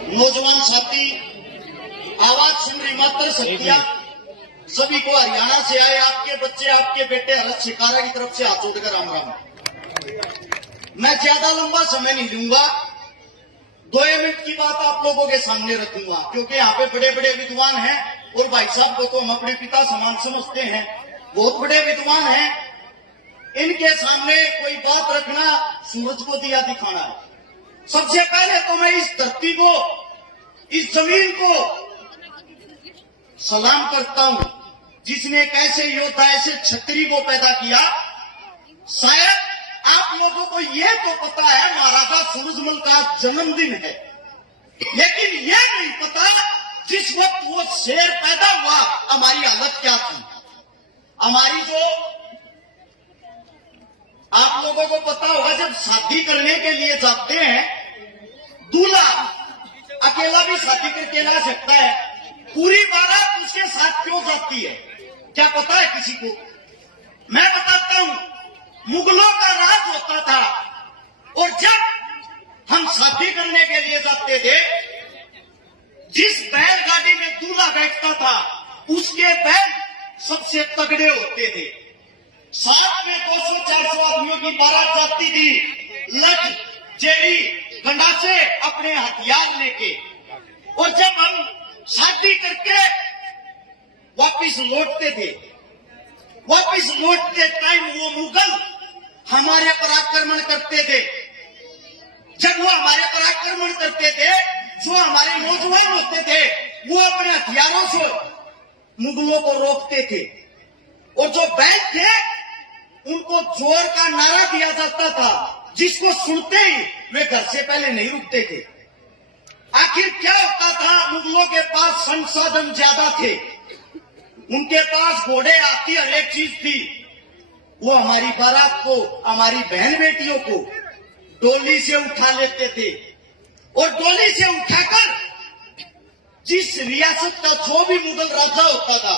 नौजवान साथी, आवाज सुन रही मात्र सत्या, सभी को हरियाणा से आए आपके बच्चे, आपके बेटे हरत शिकारा की तरफ से हाथ जोड़कर राम राम। मैं ज्यादा लंबा समय नहीं लूंगा, 2 मिनट की बात आप लोगों के सामने रखूंगा, क्योंकि यहाँ पे बड़े बड़े विद्वान हैं और भाई साहब को तो हम अपने पिता समान समझते हैं, बहुत बड़े विद्वान हैं। इनके सामने कोई बात रखना सूरज को दिया दिखाना है। सबसे पहले तो मैं इस धरती को, इस जमीन को सलाम करता हूं, जिसने एक ऐसे योद्धा, ऐसे छत्री को पैदा किया। शायद आप लोगों को यह तो पता है महाराजा सूरजमल का जन्मदिन है, लेकिन यह नहीं पता जिस वक्त वो शेर पैदा हुआ हमारी हालत क्या थी। हमारी जो, आप लोगों को पता होगा, जब शादी करने के लिए जाते हैं, दूल्हा अकेला भी शादी करके ला सकता है, पूरी बारात उसके साथ क्यों जाती है, क्या पता है किसी को? मैं बताता हूं, मुगलों का राज होता था और जब हम शादी करने के लिए जाते थे, जिस बैलगाड़ी में दूल्हा बैठता था उसके बैल सबसे तगड़े होते थे। साथ में 200-400 आदमियों की बारात जाती थी, लठ, जेड़ी, गंडासे, अपने हथियार लेके। और जब हम शादी करके वापिस लौटते थे, वापिस लौटते टाइम वो मुगल हमारे पर आक्रमण करते थे। जब वो हमारे पर आक्रमण करते थे, जो हमारे नौजवान होते थे वो अपने हथियारों से मुगलों को रोकते थे, और जो बैल थे उनको जोर का नारा दिया जाता था, जिसको सुनते ही वे घर से पहले नहीं रुकते थे। आखिर क्या होता था, मुगलों के पास संसाधन ज्यादा थे, उनके पास घोड़े, हाथी, हर एक चीज थी। वो हमारी बारात को, हमारी बहन बेटियों को डोली से उठा लेते थे, और डोली से उठाकर जिस रियासत का जो भी मुगल राजा होता था,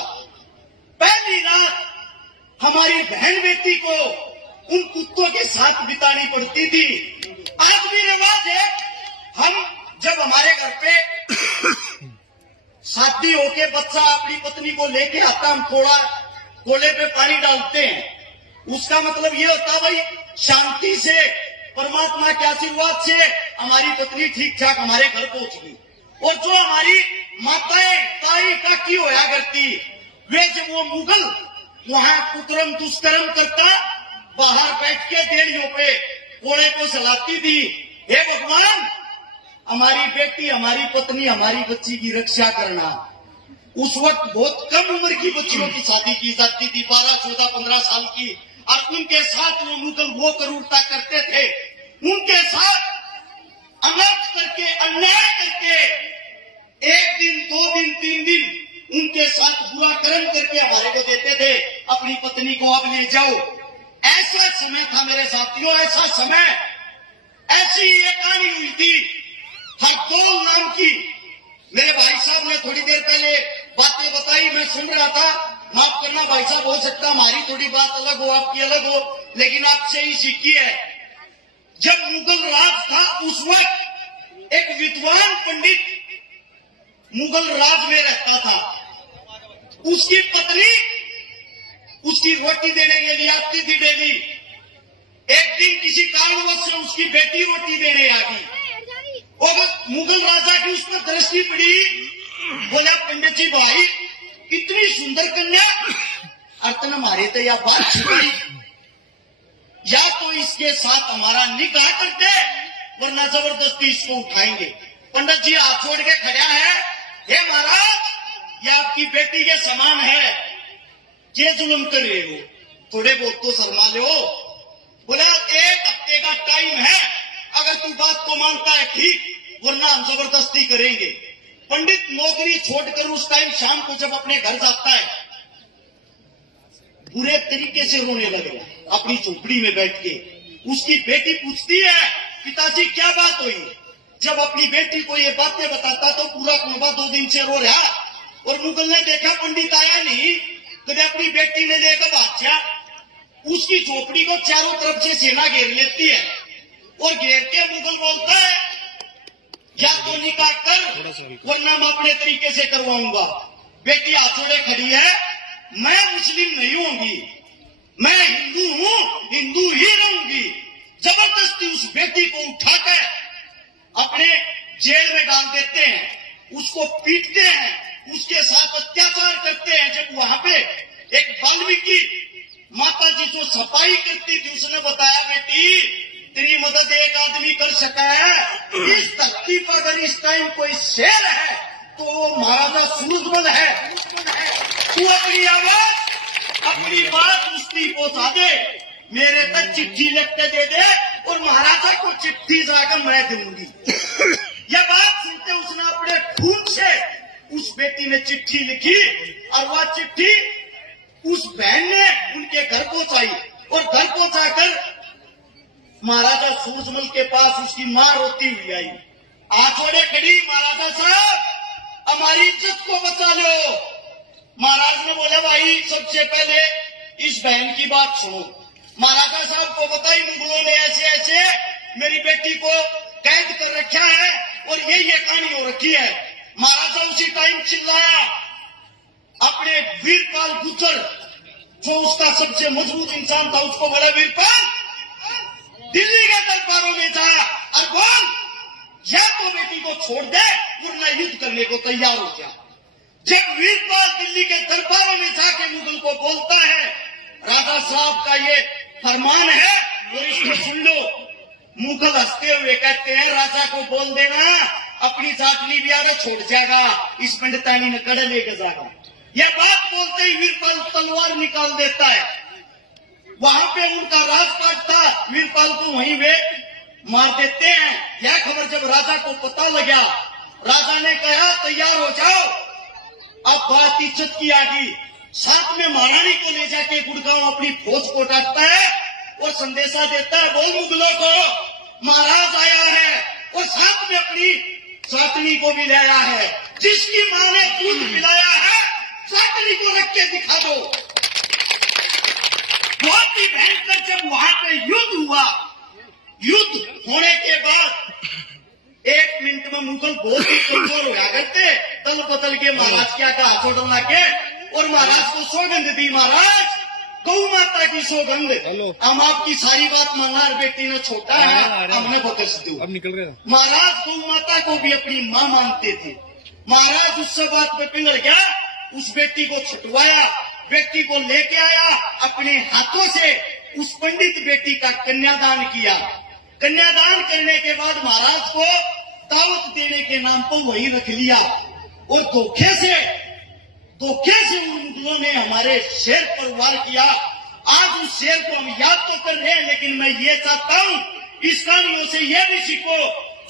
पहली रात हमारी बहन बेटी को उन कुत्तों के साथ बितानी पड़ती थी। आज भी रिवाज है, हम जब हमारे घर पे शादी होके बच्चा अपनी पत्नी को लेके आता, हम थोड़ा कोले पे पानी डालते हैं, उसका मतलब ये होता भाई शांति से, परमात्मा के आशीर्वाद से हमारी पत्नी ठीक ठाक हमारे घर पहुंच गई। और जो हमारी माताएं, ताई, काकी होया करती, वे जब वो मुगल वहां कुकर्म दुष्कर्म करता, बाहर बैठ के देड़ियों पे कोड़े को चलाती थी। हे भगवान, हमारी बेटी, हमारी पत्नी, हमारी बच्ची की रक्षा करना। उस वक्त बहुत कम उम्र की बच्चियों की शादी की जाती थी, 12, 14, 15 साल की, और उनके साथ वो मुगल वो क्रूरता करते थे, उनके साथ अनर्थ करके, अन्याय करके, 1 दिन, 2 दिन, 3 दिन उनके साथ बुरा कर्म करके हमारे को देते थे, अपनी पत्नी को अब ले जाओ। ऐसा समय था मेरे साथियों, ऐसा समय, ऐसी ये कहानी हुई थी हरदौल नाम की। मेरे भाई साहब ने थोड़ी देर पहले बातें बताई, मैं सुन रहा था। माफ करना भाई साहब, हो सकता हमारी थोड़ी बात अलग हो, आपकी अलग हो, लेकिन आपसे ही सीखी है। जब मुगल राज था उस वक्त एक विद्वान पंडित मुगल राज में रहता था। उसकी पत्नी उसकी रोटी देने के लिए आती थी डेली। एक दिन किसी कारणवश से उसकी बेटी रोटी देने आ गई, और मुगल राजा की उस पर दृष्टि पड़ी। बोला, पंडित जी भाई, इतनी सुंदर कन्या, अर्तन हमारे तो या बात छुपाई, या तो इसके साथ हमारा निकाह कर दे, वरना जबरदस्ती इसको उठाएंगे। पंडित जी हाथ छोड़ के खड़ा है, हे महाराज, यह आपकी बेटी के समान है, ये जुल्म कर रहे हो, थोड़े बहुत तो शर्मा लो। बोला, 1 हफ्ते का टाइम है, अगर तू बात को मानता है ठीक, वरना हम जबरदस्ती करेंगे। पंडित नौकरी छोड़कर उस टाइम शाम को जब अपने घर जाता है, बुरे तरीके से रोने लगे अपनी झोपड़ी में बैठ के। उसकी बेटी पूछती है, पिताजी क्या बात हुई? जब अपनी बेटी को ये बातें बताता तो पूरा कुनबा 2 दिन से रो रहा। और मुगल ने देखा पंडित आया नहीं, तो अपनी बेटी ने देखा बादशाह, उसकी झोपड़ी को चारों तरफ से सेना घेर लेती है, और घेर के मुगल बोलता है, या तो निकाह कर वरना मैं अपने तरीके से करवाऊंगा। बेटी हाथ जोड़े खड़ी है, मैं मुस्लिम नहीं होंगी, मैं हिंदू हूं, हिंदू ही रहूंगी। जबरदस्ती उस बेटी को उठाकर अपने जेल में डाल देते हैं, उसको पीटते हैं, उसके साथ अत्याचार करते हैं। जब वहां पे एक वाल्मीकि माता जी जो सफाई करती थी, उसने बताया बेटी तेरी मदद एक आदमी कर सका है, इस धरती पर अगर इस टाइम कोई शेर है तो महाराजा सूरजमल है। तू अपनी आवाज अपनी बात उस पहुंचा दे, मेरे तक चिट्ठी लिख के दे दे और महाराजा को चिट्ठी जाकर मैं दूंगी। यह बात सुनते उसने अपने खून से उस बेटी ने चिट्ठी लिखी और वह चिट्ठी उस बहन ने उनके घर पहुंचाई और घर पहुंचाकर महाराजा सूरजमल के पास उसकी मां रोती हुई आई, आंखों खड़ी, महाराजा साहब हमारी इज्जत को बचा लो। महाराज ने बोला भाई सबसे पहले इस बहन की बात सुनो। महाराजा साहब को बताई मुगलों ने ऐसे ऐसे मेरी बेटी को कैद कर रखा है और ये कहानी हो रखी है। महाराजा उसी टाइम चिल्लाया, अपने वीरपाल गुजर जो उसका सबसे मजबूत इंसान था उसको बोला, वीरपाल दिल्ली के दरबारों में जा और बोल या तो बेटी को छोड़ दे वरना युद्ध करने को तैयार हो जा। जब वीरपाल दिल्ली के दरबारों में जाके मुगल को बोलता है राजा साहब का ये फरमान है और इसको सुन लो, मुगल हंसते हुए कहते हैं राजा को बोल देना अपनी जाटनी भी आगे छोड़ जाएगा, इस पंडितानी ने कड़े लेके जाएगा। यह बात बोलते ही वीरपाल तलवार निकाल देता है। वहां पे उनका राजपाट था, वीरपाल को वहीं वे मार देते हैं। यह खबर जब राजा को पता लगा, राजा ने कहा तैयार हो जाओ, अब बात इज्जत की आ गई। साथ में महारानी को ले जाके गुड़गांव अपनी फौज को डांटता है और संदेशा देता है, बोल मुगलों को महाराज आया है और साथ में अपनी सातनी को भी ले आया है, जिसकी मां ने दूध पिलाया है सातनी को रख के दिखा दो। बहुत ही भयंकर जब वहां पे युद्ध हुआ, युद्ध होने के बाद 1 मिनट में मुगल बहुत ही कमजोर हो करते, तल बदल के महाराज क्या कहा छोड़ना के और महाराज को सौगंध दी, महाराज गौ माता की सौगंध, हम आपकी सारी बात मानना, बेटी ने छोटा है हमने बकस दो। अब निकल रहे महाराज गौ माता को भी अपनी मां मानते थे। महाराज उससे बात पे पिघल गया, उस बेटी को छुटवाया, बेटी को लेके आया, अपने हाथों से उस पंडित बेटी का कन्यादान किया। कन्यादान करने के बाद महाराज को दावत देने के नाम पर वही रख लिया और धोखे से उन मुगलों ने हमारे शेर पर वार किया। आज उस शेर को हम याद तो कर रहे हैं, लेकिन मैं ये चाहता हूं इस कहानियों से ये भी सीखो,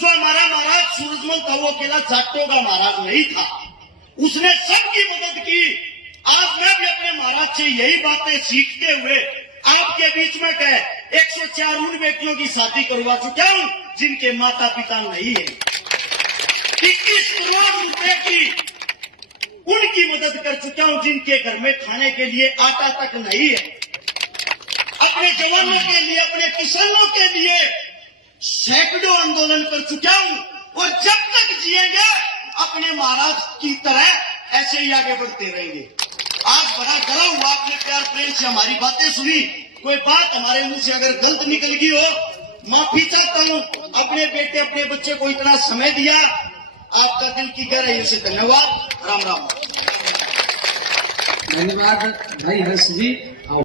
जो हमारा महाराज सूरजमल था वो अकेला जाटों का महाराज नहीं था, उसने सबकी मदद की। आज मैं भी अपने महाराज से यही बातें सीखते हुए आपके बीच में कह 104 उन बेटियों की शादी करवा चुका हूं जिनके माता पिता नहीं है। 21 करोड़ रुपए की उनकी मदद कर चुका हूं जिनके घर में खाने के लिए आटा तक नहीं है। अपने जवानों के लिए, अपने किसानों के लिए सैकड़ों आंदोलन कर चुका हूं और जब तक जिएंगे अपने महाराज की तरह ऐसे ही आगे बढ़ते रहेंगे। आज बड़ा डरा हुआ, आपने प्यार प्रेम से हमारी बातें सुनी, कोई बात हमारे मुंह से अगर गलत निकल गई हो माफी चाहता हूं। अपने बेटे अपने बच्चे को इतना समय दिया, आपका दिल की गहराई से धन्यवाद। राम राम। धन्यवाद भाई हर्ष जी।